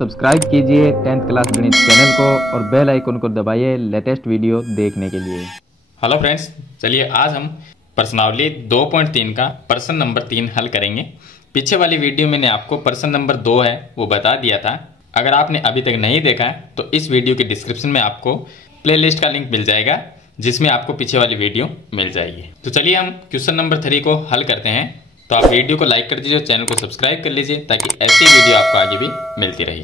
Subscribe कीजिए 10th class गणित channel को और बेल आइकन को दबाइए लेटेस्ट वीडियो देखने के लिए। हेलो फ्रेंड्स, चलिए आज हम प्रश्नावली 2.3 का प्रश्न नंबर 3 हल करेंगे। पीछे वाली वीडियो में मैंने आपको प्रश्न नंबर 2 है वो बता दिया था। अगर आपने अभी तक नहीं देखा है तो इस वीडियो के डिस्क्रिप्शन में आपको प्लेलिस्ट का लिंक मिल जाएगा जिसमें आपको पीछे वाली वीडियो मिल जाएगी। तो चलिए हम क्वेश्चन नंबर 3 को हल करते हैं। तो आप वीडियो को लाइक कर दीजिए और चैनल को सब्सक्राइब कर लीजिए ताकि ऐसी वीडियो आपको आगे भी मिलती रहे।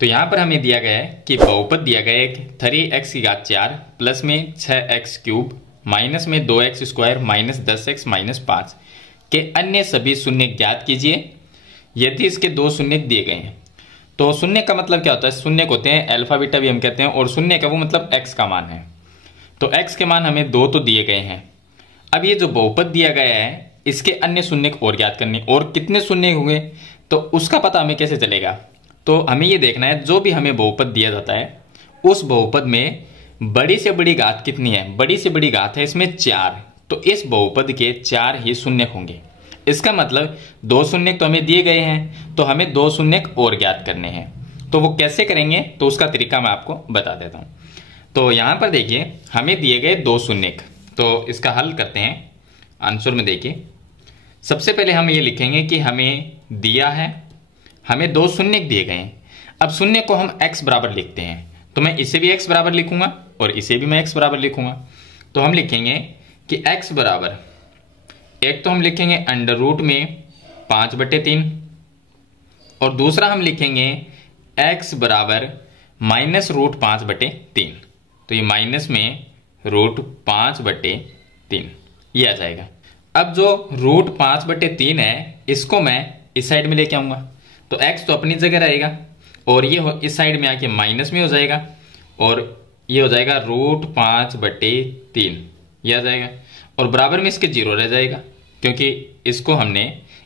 तो यहाँ पर हमें दिया गया है कि बहुपद दिया गया है 3x की घात 4 प्लस में 6x क्यूब माइनस में 2x square minus 10x minus 5 के अन्य सभी शून्य ज्ञात कीजिए यदि इसके दो शून्य दिए गए हैं। तो शून्य का मतलब क्या होता है? शून्य होते हैं अल्फा बीटा भी हम कहते हैं, और शून्य का वो मतलब x का मान है। तो x के मान हमें 2 तो दिए गए हैं। अब ये जो बहुपद दिया गया है इसके अन्य शून्य और ज्ञात करने, और कितने शून्य होंगे तो उसका पता हमें कैसे चलेगा? तो हमें ये देखना है जो भी हमें बहुपद दिया जाता है उस बहुपद में बड़ी से बड़ी घात कितनी है। बड़ी से बड़ी घात है इसमें 4, तो इस बहुपद के 4 ही शून्य होंगे। इसका मतलब 2 शून्य तो हमें दिए गए हैं, तो हमें 2 शून्य और ज्ञात करने हैं। तो वो कैसे करेंगे तो उसका तरीका मैं आपको बता देता हूं। तो यहां पर देखिए हमें दिए गए 2 शून्य, तो इसका हल करते हैं। आंसर में देखिए सबसे पहले हम ये लिखेंगे कि हमें दिया है, हमें 2 शून्य दिए गए हैं। अब शून्य को हम x बराबर लिखते हैं, तो मैं इसे भी x बराबर लिखूंगा और इसे भी मैं x बराबर लिखूंगा। तो हम लिखेंगे कि x बराबर, एक तो हम लिखेंगे अंडर रूट में 5/3 और दूसरा हम लिखेंगे x बराबर माइनस रूट 5/3। तो ये माइनस में रूट 5/3 ये आ जाएगा। अब जो रूट 5/3 है इसको मैं इस साइड में लेके आऊंगा, तो x तो अपनी जगह रहेगा और ये इस साइड में आके माइनस में हो जाएगा और ये हो जाएगा रूट 5/3 ये आ जाएगा, और बराबर में इसके 0 रह जाएगा क्योंकि इसको हमने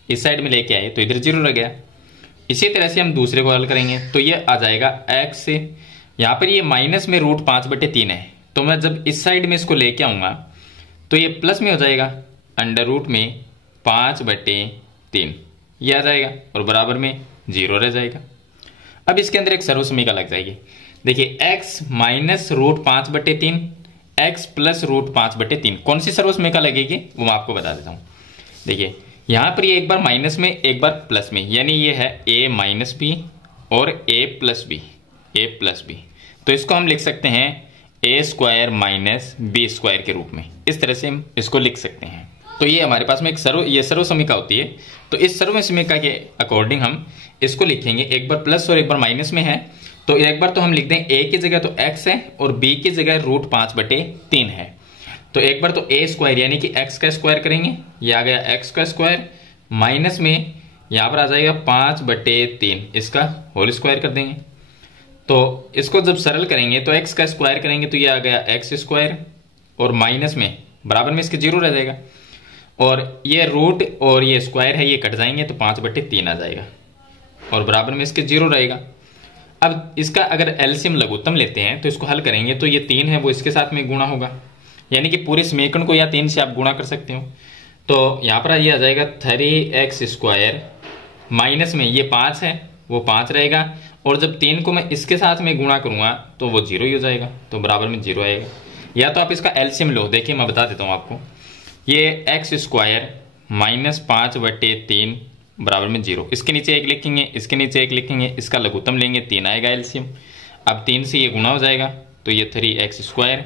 इस साइड में लेके आए तो इधर 0 रह गया। इसी तरह से हम दूसरे को हल करेंगे तो ये आ जाएगा x से, यहाँ पर ये माइनस में रूट 5/3 है, तो मैं जब इस साइड में इसको लेके आऊंगा तो ये प्लस में हो जाएगा अंडर रूट में 5/3 ये आ जाएगा और बराबर में 0 रह जाएगा। अब इसके अंदर एक सर्वसमीका लग जाएगी। देखिए x minus root 5/3 x plus root 5/3 कौन सी सर्वसमीका लगेगी वो मैं आपको बता देता हूं। देखिए यहां पर ये एक बार माइनस में एक बार प्लस में, यानी ये है a माइनस बी और a प्लस बी। तो इसको हम लिख सकते हैं a square minus B square के रूप में। इस तरह से हम इसको लिख सकते हैं। तो ये हमारे पास में एक सर्वसमीका होती है। तो इस सर्वसमीका के अकॉर्डिंग हम इसको लिखेंगे, एक बार प्लस और एक बार माइनस में है, तो एक बार तो हम लिख दें a की जगह तो x है और b की जगह रूट 5/3 है। तो एक बार तो a स्क्वायर यानी कि x का स्क्वायर करेंगे, ये आ गया x का स्क्वायर, माइनस में यहाँ पर आ जाएगा 5/3, इसका होल स्क्वायर कर देंगे। तो इसको जब सरल करेंगे तो x का स्क्वायर करेंगे तो ये आ गया x स्क्वायर और माइनस में बराबर में इसके 0 रह जाएगा, और ये रूट और ये स्क्वायर है ये कट जाएंगे तो 5/3 आ जाएगा और बराबर में इसके 0 रहेगा। अब इसका अगर एलसीएम लघुत्तम लेते हैं तो इसको हल करेंगे तो ये 3 है वो इसके साथ में गुणा होगा, यानी कि पूरे समीकरण को या 3 से आप गुणा कर सकते हो। तो यहाँ पर ये आ जाएगा 3x स्क्वायर, माइनस में ये 5 है वो 5 रहेगा, और जब 3 को मैं इसके साथ में गुणा करूंगा तो वो 0 ही हो जाएगा, तो बराबर में 0 आएगा। या तो आप इसका एलसीएम लो, देखिए मैं बता देता हूँ आपको। ये x स्क्वायर माइनस 5/3 बराबर में 0, इसके नीचे 1 लिखेंगे, इसके नीचे 1 लिखेंगे, इसका लघुत्तम लेंगे 3 आएगा एलसीएम। अब 3 से ये गुणा हो जाएगा तो ये 3x स्क्वायर,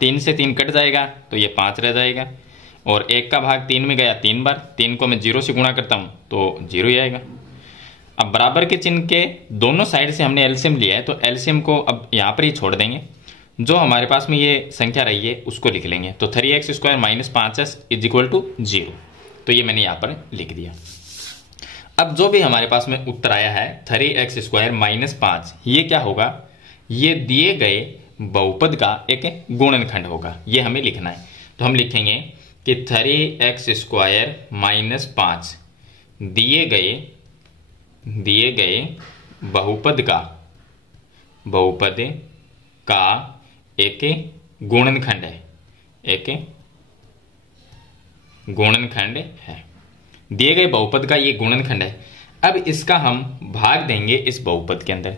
3 से 3 कट जाएगा तो ये 5 रह जाएगा, और 1 का भाग 3 में गया 3 बार, 3 को मैं 0 से गुणा करता हूँ तो 0 ही आएगा। अब बराबर के चिन्ह के दोनों साइड से हमने एलसीएम लिया है तो एलसीएम को अब यहाँ पर ही छोड़ देंगे, जो हमारे पास में ये संख्या रही है उसको लिख लेंगे। तो 3x square minus 5s is equal to 0, तो ये मैंने यहाँ पर लिख दिया। अब जो भी हमारे पास में उत्तर आया है 3x स्क्वायर माइनस 5, ये क्या होगा? ये दिए गए बहुपद का एक गुणनखंड होगा, ये हमें लिखना है। तो हम लिखेंगे कि 3x स्क्वायर माइनस 5 दिए गए बहुपद का एक गुणनखंड है, एक गुणनखंड है। दिए गए बहुपद का ये गुणनखंड है। अब इसका हम भाग देंगे इस बहुपद के अंदर,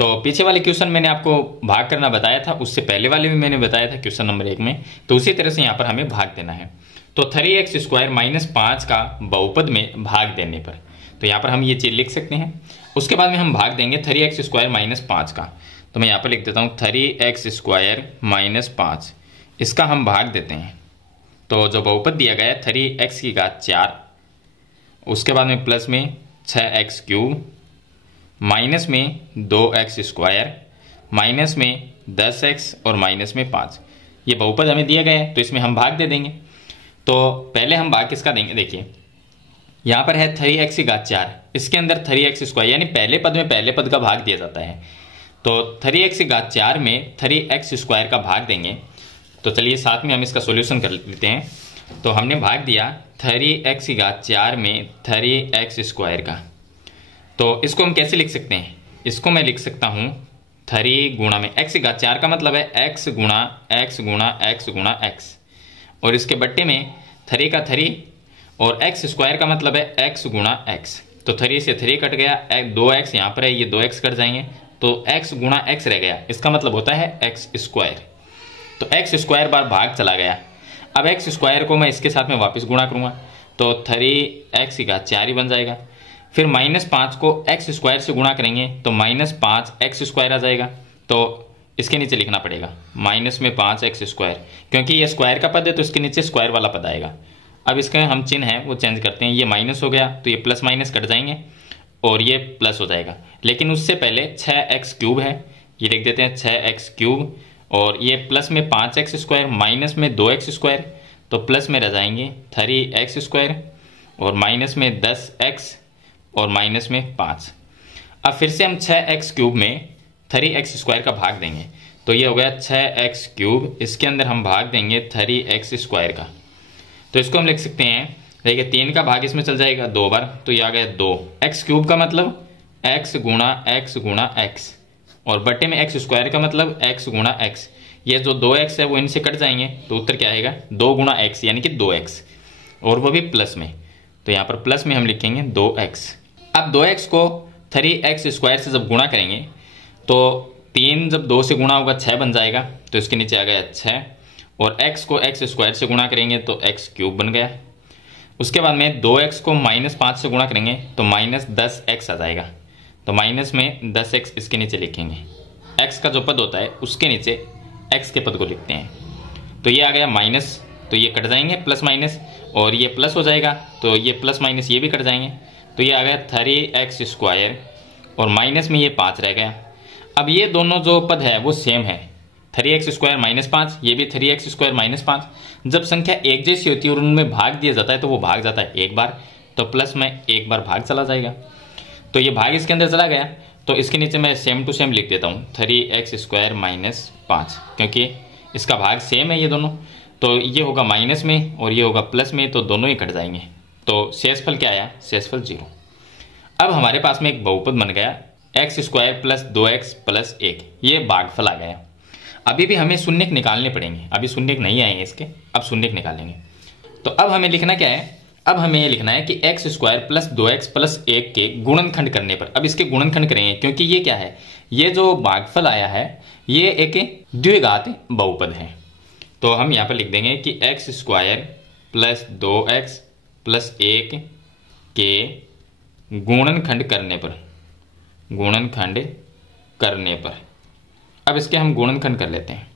तो पीछे वाले क्वेश्चन मैंने आपको भाग करना बताया था, उससे पहले वाले भी मैंने बताया था क्वेश्चन नंबर 1 में। तो उसी तरह से यहाँ पर हमें भाग देना है। तो 3x² माइनस 5 का बहुपद में भाग देने पर, तो यहाँ पर हम ये चीज लिख सकते हैं। उसके बाद में हम भाग देंगे 3x² माइनस 5 का। तो मैं यहाँ पर लिख देता हूँ 3x² माइनस 5, इसका हम भाग देते हैं। तो जो बहुपद दिया गया है 3x⁴, उसके बाद में प्लस में 6x³ माइनस में 2x², माइनस में 10x और माइनस में 5। ये बहुपद हमें दिया गया है, तो इसमें हम भाग दे देंगे। तो पहले हम भाग किसका देंगे, देखिए यहाँ पर है 3x⁴, इसके अंदर 3x² यानी पहले पद में पहले पद का भाग दिया जाता है। तो 3x⁴ में 3x² का भाग देंगे। तो चलिए साथ में हम इसका सॉल्यूशन कर लेते हैं। तो हमने भाग दिया 3x⁴ में 3x² का। तो इसको हम कैसे लिख सकते हैं, इसको मैं लिख सकता हूँ 3 गुणा में x⁴ का मतलब है x गुणा x गुणा x गुणा x, और इसके बट्टे में 3 का 3 और x² का मतलब है x गुणा x। तो 3 से 3 कट गया, 2x यहाँ पर है, ये 2x कट जाएंगे, तो x गुणा x रह गया, इसका मतलब होता है x²। तो x² बार भाग चला गया। अब x² को मैं इसके साथ में वापस गुणा करूँगा, तो 3x⁴ ही बन जाएगा। फिर -5 को x² से गुणा करेंगे तो -5x² आ जाएगा। तो इसके नीचे लिखना पड़ेगा -5x², क्योंकि ये स्क्वायर का पद है तो इसके नीचे स्क्वायर वाला पद आएगा। अब इसका हम चिन्ह है वो चेंज करते हैं, ये माइनस हो गया तो ये प्लस माइनस कट जाएंगे और ये प्लस हो जाएगा। लेकिन उससे पहले 6x³ है, ये लिख देते हैं 6x³, और ये प्लस में 5x² माइनस में 2x², तो प्लस में रह जाएंगे 3x² और माइनस में 10x और माइनस में 5। अब फिर से हम 6x³ में 3x² का भाग देंगे, तो ये हो गया 6x³, इसके अंदर हम भाग देंगे 3x² का। तो इसको हम लिख सकते हैं, देखिए 3 का भाग इसमें चल जाएगा 2 बार, तो ये आ गया 2। x³ का मतलब x गुणा x गुणा x, और बट्टे में x² का मतलब x गुणा x। ये जो 2x है वो इनसे कट जाएंगे, तो उत्तर क्या आएगा 2 गुणा x यानी कि 2x, और वो भी प्लस में। तो यहाँ पर प्लस में हम लिखेंगे 2x। अब 2x को 3x² से जब गुणा करेंगे तो 3 जब 2 से गुणा होगा 6 बन जाएगा, तो इसके नीचे आ गया 6, और x को x² से गुणा करेंगे तो x³ बन गया। उसके बाद में 2x को -5 से गुणा करेंगे तो -10x आ जाएगा, तो माइनस में 10x इसके नीचे लिखेंगे। x का जो पद होता है उसके नीचे x के पद को लिखते हैं। तो ये आ गया माइनस, तो ये कट जाएंगे प्लस माइनस, और ये प्लस हो जाएगा, तो ये प्लस माइनस ये भी कट जाएंगे, तो ये आ गया 3x², और माइनस में ये 5 रह गया। अब ये दोनों जो पद है वो सेम है, 3x² माइनस 5, ये भी 3x² माइनस 5। जब संख्या एक जैसी होती है और उनमें भाग दिया जाता है तो वो भाग जाता है एक बार, तो प्लस में एक बार भाग चला जाएगा। तो ये भाग इसके अंदर चला गया, तो इसके नीचे मैं सेम टू सेम लिख देता हूँ 3x² माइनस 5, क्योंकि इसका भाग सेम है ये दोनों। तो ये होगा माइनस में और ये होगा प्लस में, तो दोनों ही कट जाएंगे। तो शेषफल क्या आया, शेषफल 0। अब हमारे पास में एक बहुपद बन गया x² प्लस 2x प्लस 1, ये भागफल आ गया। अभी भी हमें शून्यक निकालने पड़ेंगे, अभी शून्यक नहीं आएंगे इसके, अब शून्यक निकालेंगे। तो अब हमें लिखना क्या है, अब हमें ये लिखना है कि x² प्लस 2x प्लस 1 के गुणनखंड करने पर। अब इसके गुणनखंड करेंगे, क्योंकि ये क्या है, ये जो भागफल आया है ये एक द्विघात बहुपद है। तो हम यहाँ पर लिख देंगे कि x² प्लस 2x प्लस 1 के गुणनखंड करने पर, गुणनखंड करने पर। अब इसके हम गुणनखंड कर लेते हैं।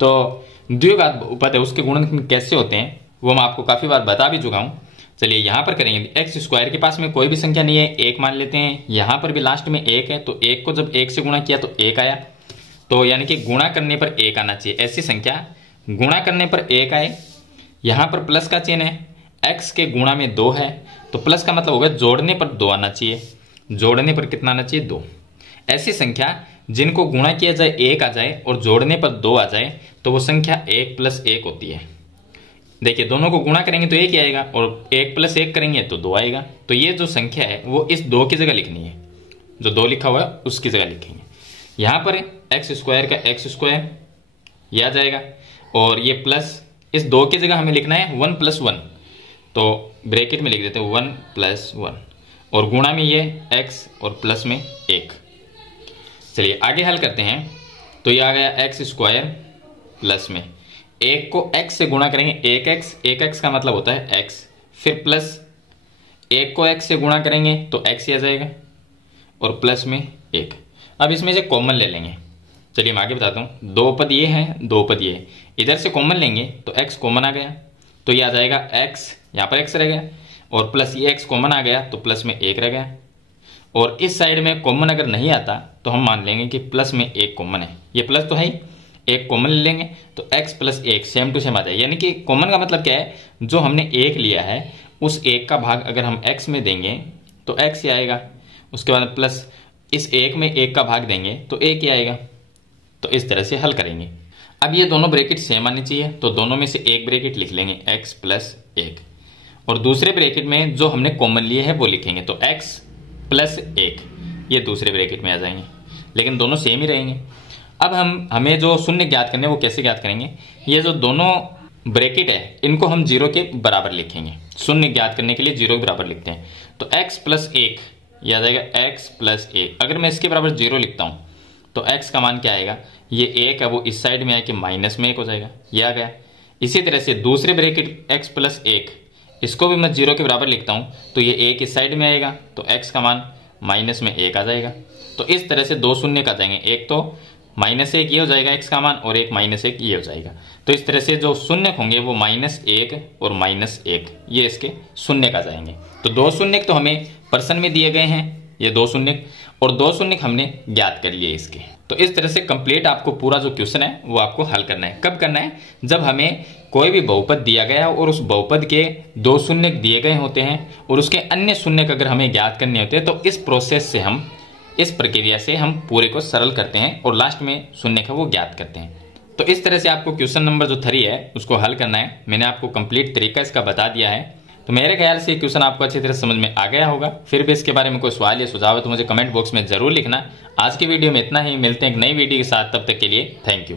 तो द्विघात बहुपद है उसके गुणनखंड कैसे होते हैं वो मैं आपको काफ़ी बार बता भी चुका हूँ। चलिए यहाँ पर करेंगे, x² के पास में कोई भी संख्या नहीं है, 1 मान लेते हैं। यहाँ पर भी लास्ट में 1 है, तो 1 को जब 1 से गुणा किया तो 1 आया, तो यानी कि गुणा करने पर 1 आना चाहिए। ऐसी संख्या गुणा करने पर 1 आए। यहाँ पर प्लस का चिन्ह है, x के गुणा में 2 है, तो प्लस का मतलब होगा जोड़ने पर 2 आना चाहिए। जोड़ने पर कितना आना चाहिए, 2। ऐसी संख्या जिनको गुणा किया जाए 1 आ जाए और जोड़ने पर 2 आ जाए, तो वो संख्या 1 प्लस 1 होती है। देखिए दोनों को गुणा करेंगे तो 1 ही आएगा, और 1 प्लस 1 करेंगे तो 2 आएगा। तो ये जो संख्या है वो इस 2 की जगह लिखनी है, जो 2 लिखा हुआ है उसकी जगह लिखेंगे। यहाँ पर x² का x² ये आ जाएगा, और ये प्लस इस 2 की जगह हमें लिखना है 1 + 1, तो ब्रैकेट में लिख देते हैं 1 + 1, और गुणा में ये x और प्लस में 1। चलिए आगे हल करते हैं। तो ये आ गया एक्स स्क्वायर प्लस में एक को x से गुणा करेंगे, एक x का मतलब होता है x, फिर प्लस एक को x से गुणा करेंगे तो x ही आ जाएगा और प्लस में एक। अब इसमें से कॉमन ले लेंगे। चलिए मैं आगे बताता हूँ। दो पद ये है, दो पद ये है, इधर से कॉमन लेंगे तो x कॉमन आ गया तो ये आ जाएगा x, यहाँ पर x रह गया और प्लस ये x कॉमन आ गया तो प्लस में एक रह गया। और इस साइड में कॉमन अगर नहीं आता तो हम मान लेंगे कि प्लस में एक कॉमन है, ये प्लस तो है ही, एक कॉमन ले लेंगे तो x प्लस एक सेम टू सेम आ जाएगा। यानी कि कॉमन का मतलब क्या है, जो हमने एक लिया है उस एक का भाग अगर हम x में देंगे तो x ही आएगा, उसके बाद प्लस इस एक में एक का भाग देंगे तो एक ही आएगा। तो इस तरह से हल करेंगे। अब ये दोनों ब्रैकेट सेम आनी चाहिए तो दोनों में से एक ब्रैकेट लिख लेंगे x प्लस एक और दूसरे ब्रैकेट में जो हमने कॉमन लिए है वो लिखेंगे तो x प्लस एक, ये दूसरे ब्रैकेट में आ जाएंगे, लेकिन दोनों सेम ही रहेंगे। अब हमें जो शून्य ज्ञात करने वो कैसे ज्ञात करेंगे, ये जो दोनों ब्रैकेट है इनको हम जीरो के बराबर लिखेंगे। शून्य ज्ञात करने के लिए जीरो के बराबर लिखते हैं तो x प्लस एक, ये आ जाएगा x प्लस एक। अगर मैं इसके बराबर जीरो लिखता हूं तो x का मान क्या आएगा, ये एक है वो इस साइड में है कि माइनस में एक हो जाएगा, ये आ गया। इसी तरह से दूसरे ब्रैकेट x प्लस एक, इसको भी मैं जीरो के बराबर लिखता हूं तो ये एक इस साइड में आएगा तो x का मान माइनस में एक आ जाएगा। तो इस तरह से दो शून्य का जाएंगे, एक तो माइनस एक ये हो जाएगा x का मान और एक माइनस एक ये हो जाएगा। तो इस तरह से जो शून्य होंगे वो माइनस एक और माइनस एक, ये इसके शून्य का जाएंगे। तो दो शून्य तो हमें प्रश्न में दिए गए हैं, ये दो शून्य और दो शून्य हमने ज्ञात कर लिए इसके। तो इस तरह से कंप्लीट आपको पूरा जो क्वेश्चन है वो आपको हल करना है। कब करना है, जब हमें कोई भी बहुपद दिया गया है और उस बहुपद के दो शून्य दिए गए होते हैं और उसके अन्य शून्य अगर हमें ज्ञात करने होते हैं तो इस प्रोसेस से हम, इस प्रक्रिया से हम पूरे को सरल करते हैं और लास्ट में शून्य का वो ज्ञात करते हैं। तो इस तरह से आपको क्वेश्चन नंबर जो 3 है उसको हल करना है। मैंने आपको कंप्लीट तरीका इसका बता दिया है। तो मेरे ख्याल से क्वेश्चन आपको अच्छी तरह समझ में आ गया होगा। फिर भी इसके बारे में कोई सवाल या सुझाव है तो मुझे कमेंट बॉक्स में जरूर लिखना। आज की वीडियो में इतना ही, मिलते हैं एक नई वीडियो के साथ, तब तक के लिए थैंक यू।